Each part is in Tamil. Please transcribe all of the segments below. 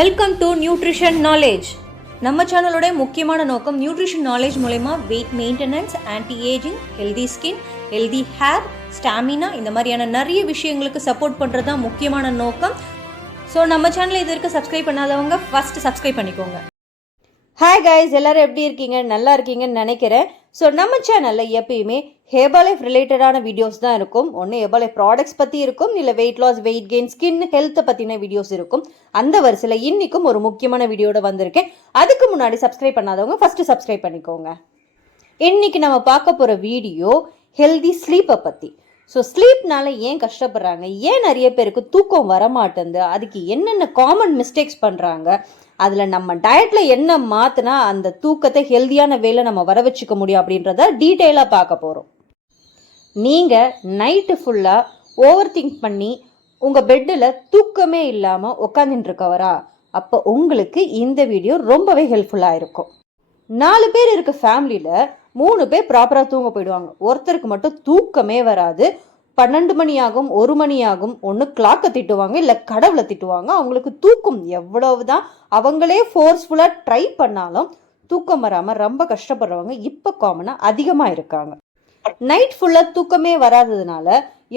Welcome to nutrition knowledge. நம்ம சேனலோட முக்கியமான நோக்கம் நியூட்ரிஷன் நாலேஜ் மூலமா weight maintenance, anti ageing, healthy skin, healthy hair, stamina இந்த மாதிரியான நிறைய விஷயங்களுக்கு சப்போர்ட் பண்ணுறது தான் முக்கியமான நோக்கம். ஸோ நம்ம சேனலை இது வரைக்கும் சப்ஸ்கிரைப் பண்ணாதவங்க ஃபஸ்ட்டு சப்ஸ்கிரைப் பண்ணிக்கோங்க. ஹாய் கைஸ், எல்லோரும் எப்படி இருக்கீங்க? நல்லா இருக்கீங்கன்னு நினைக்கிறேன். ஸோ நம்ம சேனலில் எப்பயுமே ஹெர்பலைஃப் ரிலேட்டடான வீடியோஸ் தான் இருக்கும். ஒன்று ஹெர்பலைஃப் ப்ராடக்ட்ஸ் பற்றி இருக்கும், இல்லை weight loss, weight gain, skin ஹெல்த்தை பற்றின வீடியோஸ் இருக்கும். அந்த வரிசையில் இன்றைக்கும் ஒரு முக்கியமான வீடியோட வந்திருக்கேன். அதுக்கு முன்னாடி சப்ஸ்கிரைப் பண்ணாதவங்க ஃபஸ்ட்டு சப்ஸ்கிரைப் பண்ணிக்கோங்க. இன்றைக்கி நம்ம பார்க்க போகிற வீடியோ ஹெல்தி ஸ்லீப்பை பற்றி. ஸோ ஸ்லீப்னால ஏன் கஷ்டப்படுறாங்க, ஏன் நிறைய பேருக்கு தூக்கம் வரமாட்டேங்குது, அதுக்கு என்னென்ன காமன் மிஸ்டேக்ஸ் பண்ணுறாங்க, அதில் நம்ம டயட்டில் என்ன மாற்றினா அந்த தூக்கத்தை ஹெல்தியான வேலை நம்ம வர வச்சுக்க முடியும் அப்படின்றத டீட்டெயிலாக பார்க்க போகிறோம். நீங்கள் நைட்டு ஃபுல்லாக ஓவர் திங்க் பண்ணி உங்கள் பெட்டில் தூக்கமே இல்லாமல் உட்காந்துட்டுருக்கவரா, அப்போ உங்களுக்கு இந்த வீடியோ ரொம்பவே ஹெல்ப்ஃபுல்லாக இருக்கும். 4 பேர் இருக்க ஃபேமிலியில் 3 பேர் ப்ராப்பராக தூங்க போயிடுவாங்க. ஒருத்தருக்கு மட்டும் தூக்கமே வராது. 12 மணி ஆகும், 1 மணி ஆகும். ஒன்று கிளாக்கை திட்டுவாங்க, இல்லை கடவுளை திட்டுவாங்க. அவங்களுக்கு தூக்கம் எவ்வளவுதான் அவங்களே ஃபோர்ஸ்ஃபுல்லாக ட்ரை பண்ணாலும் தூக்கம் வராமல் ரொம்ப கஷ்டப்படுறவங்க இப்போ காமனாக அதிகமாக இருக்காங்க. நைட் ஃபுல்லாக தூக்கமே வராததுனால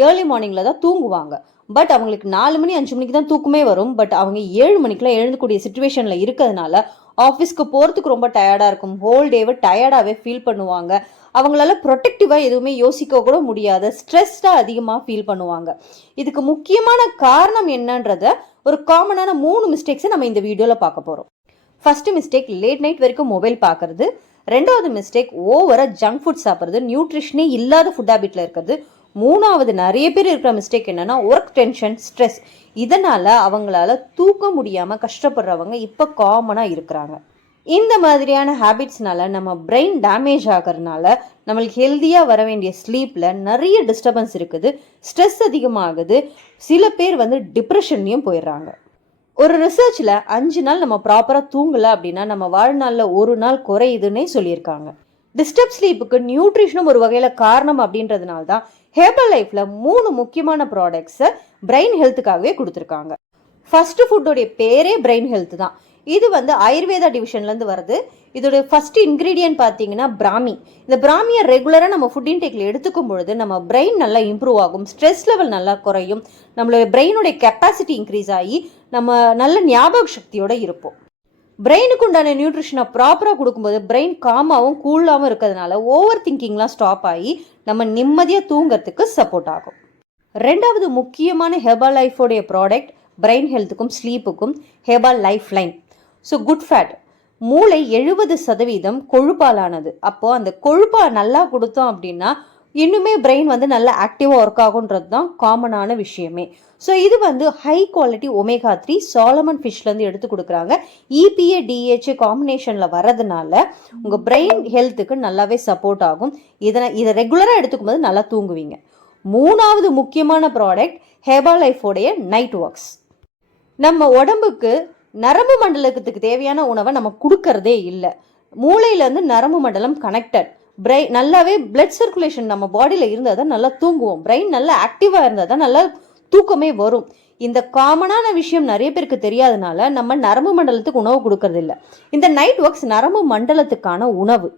ஏர்லி மார்னிங்கில் தான் தூங்குவாங்க. பட் அவங்களுக்கு 4 மணி 5 மணிக்கு தான் தூக்கமே வரும். பட் அவங்க 7 மணிக்கெலாம் எழுந்தக்கூடிய சுச்சுவேஷனில் இருக்கிறதுனால ஆஃபீஸ்க்கு போகிறதுக்கு ரொம்ப டயர்டாக இருக்கும். ஹோல் டேவை டயர்டாகவே ஃபீல் பண்ணுவாங்க. அவங்களால ப்ரொடெக்டிவாக எதுவுமே யோசிக்க கூட முடியாத ஸ்ட்ரெஸ்டாக அதிகமாக ஃபீல் பண்ணுவாங்க. இதுக்கு முக்கியமான காரணம் என்னன்றத ஒரு காமனான 3 மிஸ்டேக்ஸை நம்ம இந்த வீடியோவில் பார்க்க போகிறோம். ஃபஸ்ட்டு மிஸ்டேக், லேட் நைட் வரைக்கும் மொபைல் பார்க்குறது. 2வது மிஸ்டேக், ஓவராக ஜங்க் ஃபுட் சாப்பிட்றது, நியூட்ரிஷனே இல்லாத ஃபுட் ஹேபிட்டில் இருக்கிறது. 3வது நிறைய பேர் இருக்கிற மிஸ்டேக் என்னென்னா ஒர்க் டென்ஷன், ஸ்ட்ரெஸ். இதனால் அவங்களால தூக்க முடியாமல் கஷ்டப்படுறவங்க இப்போ காமனாக இருக்கிறாங்க. இந்த மாதிரியான ஹேபிட்ஸ்னால நம்ம பிரெயின் டேமேஜ் ஆகிறதுனால நம்மளுக்கு ஹெல்த்தியாக வர வேண்டிய ஸ்லீப்பில் நிறைய டிஸ்டர்பன்ஸ் இருக்குது. ஸ்ட்ரெஸ் அதிகமாகுது. சில பேர் டிப்ரெஷன்லையும் போயிடுறாங்க. ஒரு ரிசர்ச்சில் 5 நாள் நம்ம ப்ராப்பராக தூங்கலை அப்படின்னா நம்ம வாழ்நாளில் 1 நாள் குறையுதுன்னே சொல்லியிருக்காங்க. டிஸ்டர்ப் ஸ்லீப்புக்கு நியூட்ரிஷனும் ஒரு வகையில் காரணம் அப்படின்றதுனால தான் ஹெர்பலைஃப்ல 3 முக்கியமான ப்ராடக்ட்ஸை பிரெயின் ஹெல்த்துக்காகவே கொடுத்துருக்காங்க. ஃபர்ஸ்ட் ஃபுட்டோடைய பேரே பிரெயின் ஹெல்த் தான். இது ஆயுர்வேதா டிவிஷன்லேருந்து வருது. இதோட ஃபர்ஸ்ட் இன்க்ரீடியன்ட் பார்த்தீங்கன்னா பிராமி. இந்த பிராமியை ரெகுலராக நம்ம ஃபுட் இன்டேக்கில் எடுத்துக்கும் பொழுது நம்ம பிரெயின் நல்லா இம்ப்ரூவ் ஆகும், ஸ்ட்ரெஸ் லெவல் நல்லா குறையும், நம்மளுடைய பிரெயினுடைய கெப்பாசிட்டி இன்க்ரீஸ் ஆகி நம்ம நல்ல ஞாபக சக்தியோடு இருப்போம். பிரெயினுக்கு உண்டான நியூட்ரிஷனை ப்ராப்பராக கொடுக்கும்போது பிரெயின் காமாகவும் கூலாகவும் இருக்கிறதுனால ஓவர் திங்கிங்லாம் ஸ்டாப் ஆகி நம்ம நிம்மதியாக தூங்கிறதுக்கு சப்போர்ட் ஆகும். 2வது முக்கியமான ஹெர்பல் லைஃபோடைய ப்ராடக்ட் பிரெயின் ஹெல்த்துக்கும் ஸ்லீப்புக்கும் herbal life line. So good fat. மூளை 70% கொழுப்பாலானது. அப்போது அந்த கொழுப்பை நல்லா கொடுத்தோம் அப்படின்னா இன்னுமே பிரெயின் நல்லா ஆக்டிவாக ஒர்க் ஆகுன்றது தான் காமனான விஷயமே. ஸோ இது ஹை குவாலிட்டி ஒமேகா 3 சாலமன் ஃபிஷ்லேருந்து எடுத்து கொடுக்குறாங்க. EPA DHA காம்பினேஷனில் வரதுனால உங்கள் பிரெயின் ஹெல்த்துக்கு நல்லாவே சப்போர்ட் ஆகும். இதை ரெகுலராக எடுத்துக்கும் போது நல்லா தூங்குவீங்க. 3வது முக்கியமான ப்ராடக்ட் ஹெர்பல் லைஃபோடைய நைட் ஒர்க்ஸ். நம்ம உடம்புக்கு நரம்பு மண்டலத்துக்கு தேவையான உணவை நம்ம கொடுக்கறதே இல்லை. மூளையிலேருந்து நரம்பு மண்டலம் கனெக்டட். பிரெயின் நல்லாவே பிளட் சர்க்குலேஷன் நம்ம பாடியில் இருந்தால் தான் நல்லா தூங்குவோம். பிரெயின் நல்லா ஆக்டிவாக இருந்தால் தான் நல்லா தூக்கமே வரும். இந்த காமனான விஷயம் நிறைய பேருக்கு தெரியாதனால நம்ம நரம்பு மண்டலத்துக்கு உணவு கொடுக்கறது இல்லை. இந்த நைட் ஒர்க்ஸ் நரம்பு மண்டலத்துக்கான உணவு.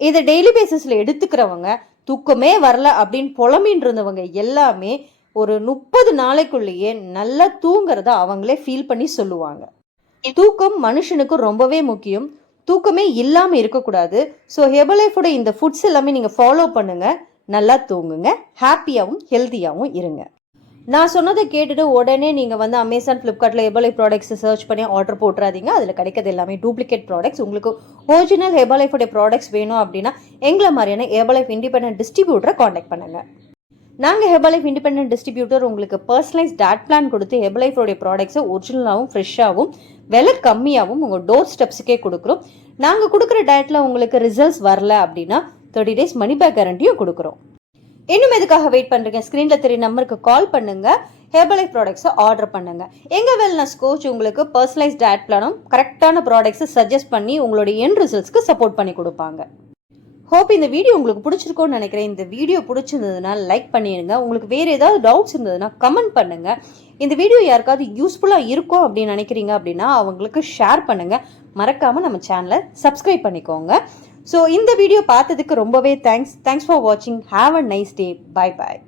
இதை டெய்லி பேசிஸில் எடுத்துக்கிறவங்க தூக்கமே வரல அப்படின்னு புலம்பின்னு இருந்தவங்க எல்லாமே ஒரு 30 நாளைக்குள்ளேயே நல்லா தூங்குறத அவங்களே ஃபீல் பண்ணி சொல்லுவாங்க. தூக்கம் மனுஷனுக்கு ரொம்பவே முக்கியம். தூக்கமே இல்லாமல் இருக்கக்கூடாது. ஸோ ஹெர்பலைஃபோட இந்த ஃபுட்ஸ் எல்லாமே நீங்கள் ஃபாலோ பண்ணுங்கள், நல்லா தூங்குங்க, ஹாப்பியாகவும் ஹெல்த்தியாகவும் இருங்க. நான் சொன்னதை கேட்டுட்டு உடனே நீங்கள் அமேசான், ஃப்ளிப்கார்ட்டில் ஹெர்பலைஃப் ப்ராடக்ட்ஸை சர்ச் பண்ணி ஆர்டர் போட்டுறாதீங்க. அதில் கிடைக்கிறது எல்லாமே டூப்ளிகேட் ப்ராடக்ட்ஸ். உங்களுக்கு ஒரிஜினல் ஹெர்பலைஃபோடைய ப்ராடக்ட்ஸ் வேணும் அப்படின்னா எங்களை மாதிரியான ஹெர்பலைஃப் இண்டிபெண்டன்ட் டிஸ்ட்ரிபியூட்டரை காண்டாக்ட் பண்ணுங்கள். நாங்கள் ஹெர்பலைஃப் இண்டிபெண்டன்ட் டிஸ்ட்ரிபியூட்டர் உங்களுக்கு பர்சனலைஸ் டயட் பிளான் கொடுத்து ஹெர்பலைஃபோடைய ப்ராடக்ட்ஸை ஒரிஜினலாகவும் ஃப்ரெஷ்ஷாகவும் விலை கம்மியாகவும் உங்கள் டோர் ஸ்டெப்ஸுக்கே கொடுக்குறோம். நாங்கள் கொடுக்குற டயட்டில் உங்களுக்கு ரிசல்ட்ஸ் வரல அப்படின்னா 30 days மணி பேக் கேரண்டியும் கொடுக்குறோம். இன்னும் எதுக்காக வெயிட் பண்ணுறீங்க? ஸ்க்ரீனில் தெரிய நம்பருக்கு கால் பண்ணுங்கள், ஹெர்பலைஃப் ப்ராடக்ட்ஸை ஆர்டர் பண்ணுங்கள். எங்கள் வெல்னஸ் கோச் உங்களுக்கு பர்சனலைஸ் டயட் பிளானும் கரெக்டான ப்ராடக்ட்ஸை சஜஸ்ட் பண்ணி உங்களுடைய எண்ட் ரிசல்ட்ஸ்க்கு சப்போர்ட் பண்ணி கொடுப்பாங்க. ஹோப் இந்த வீடியோ உங்களுக்கு பிடிச்சிருக்கோன்னு நினைக்கிறேன். இந்த வீடியோ பிடிச்சிருந்ததுன்னா லைக் பண்ணிடுங்க. உங்களுக்கு வேறு ஏதாவது டவுட்ஸ் இருந்ததுன்னா கமெண்ட் பண்ணுங்கள். இந்த வீடியோ யாருக்காவது யூஸ்ஃபுல்லாக இருக்கும் அப்படின்னு நினைக்கிறீங்க அப்படின்னா அவங்களுக்கு ஷேர் பண்ணுங்கள். மறக்காமல் நம்ம சேனலை சப்ஸ்கிரைப் பண்ணிக்கோங்க. ஸோ இந்த வீடியோ பார்த்ததுக்கு ரொம்பவே தேங்க்ஸ் ஃபார் வாட்சிங். Have a nice day. Bye bye.